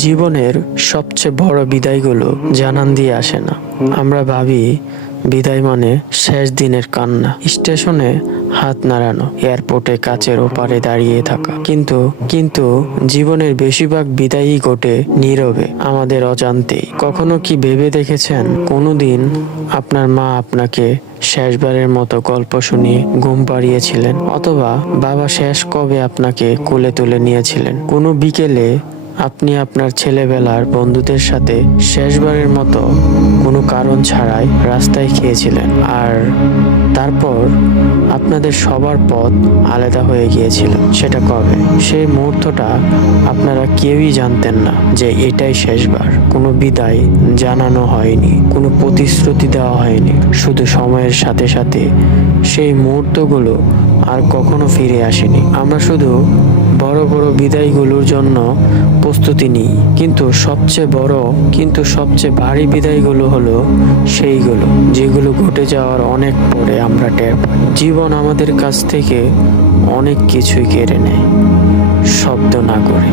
জীবনের সবচেয়ে বড় বিদায়গুলো জানান দিয়ে আসে না। আমরা ভাবি বিদায় মানে শেষ দিনের কান্না, স্টেশনে হাত নাড়ানো, এয়ারপোর্টে কাচের ওপারে দাঁড়িয়ে থাকা। কিন্তু জীবনের বেশিরভাগ বিদায়ই ঘটে নীরবে, আমাদের অজান্তেই। কখনো কি ভেবে দেখেছেন কোনোদিন আপনার মা আপনাকে শেষবারের মতো গল্প শুনিয়ে ঘুম পাড়িয়েছিলেন, অথবা বাবা শেষ কবে আপনাকে কোলে তুলে নিয়েছিলেন? কোনো বিকেলে আপনি আপনার ছেলেবেলার বন্ধুদের সাথে শেষবারের মতো কোনো কারণ ছাড়াই রাস্তায় খেয়েছিলেন, আর তারপর আপনাদের সবার পথ আলাদা হয়ে গিয়েছিল। সেটা কবে? সেই মুহূর্তটা আপনারা কেউই জানতেন না যে এটাই শেষবার। কোনো বিদায় জানানো হয়নি, কোনো প্রতিশ্রুতি দেওয়া হয়নি, শুধু সময়ের সাথে সাথে সেই মুহূর্তগুলো আর কখনো ফিরে আসেনি। আমরা শুধু বড় বড় বিদায়গুলোর জন্য প্রস্তুতি নিই, কিন্তু সবচেয়ে ভারী বিদায়গুলো হলো সেইগুলো যেগুলো ঘটে যাওয়ার অনেক পরে আমরা টের পাই। জীবন আমাদের কাছ থেকে অনেক কিছুই কেড়ে নেয়, শব্দ না করে।